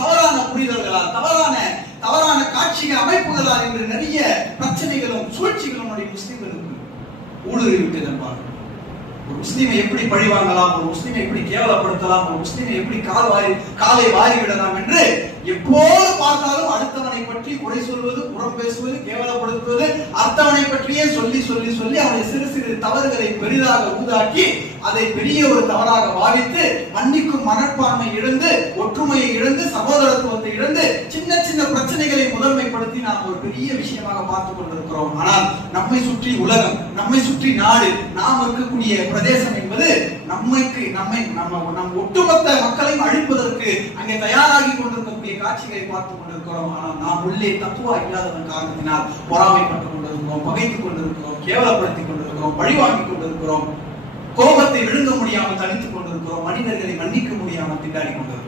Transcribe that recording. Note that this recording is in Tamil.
தவறான புரிதல்களால், தவறான காட்சிக அமைப்புகளால் என்று நிறைய பிரச்சனைகளும் சூழ்ச்சிகளும் முஸ்லிம்களுக்கு ஊடுருவி விட்டது என்பார்கள். ஒரு முஸ்லிமை எப்படி பழிவாங்கலாம், ஒரு முஸ்லிமை எப்படி கேவலப்படுத்தலாம், ஒரு முஸ்லிமை எப்படி காலை வாரிவிடலாம் என்று எப்போது பார்த்தாலும் அடுத்தவனை பற்றி குறை சொல்வது, புறம் பேசுவது, கேவலப்படுத்துவது, அடுத்தவனை பற்றியே சொல்லி சொல்லி சொல்லி அவனை சிறு சிறு தவறுகளை பெரிதாக ஊதாக்கி அதை பெரிய ஒரு தவறாக பாவித்து மன்னிக்கும் மனப்பான்மை இழந்து, ஒற்றுமையை இழந்து, சகோதரத்துவத்தை இழந்து சின்ன சின்ன பிரச்சனைகளை முதன்மைப்படுத்தி நாம் ஒரு பெரிய விஷயமாக பார்த்துக் கொண்டிருக்கிறோம். ஆனால் நம்மை சுற்றி உலகம், நம்மை சுற்றி நாடு, நாம் இருக்கக்கூடிய பிரதேசம் என்பது நம் ஒட்டுமொத்த மக்களையும் அழிப்பதற்கு அங்கே தயாராகி கொண்டிருக்கக்கூடிய காட்சிகளை பார்த்துக் கொண்டிருக்கிறோம். ஆனால் நாம் உள்ளே தத்துவா இல்லாததன் காரணத்தினால் பொறாமைப்பட்டுக் கொண்டிருக்கிறோம், பகைத்துக் கொண்டிருக்கிறோம், கேவலப்படுத்திக் கொண்டிருக்கிறோம், பழிவாங்கிக் கொண்டிருக்கிறோம், கோபத்தை விழுங்க முடியாமல் தனித்துக் கொண்டிருக்கிறோம், மனிதர்களை மன்னிக்க முடியாமல் திண்டாடி கொண்டிருக்கிறோம்.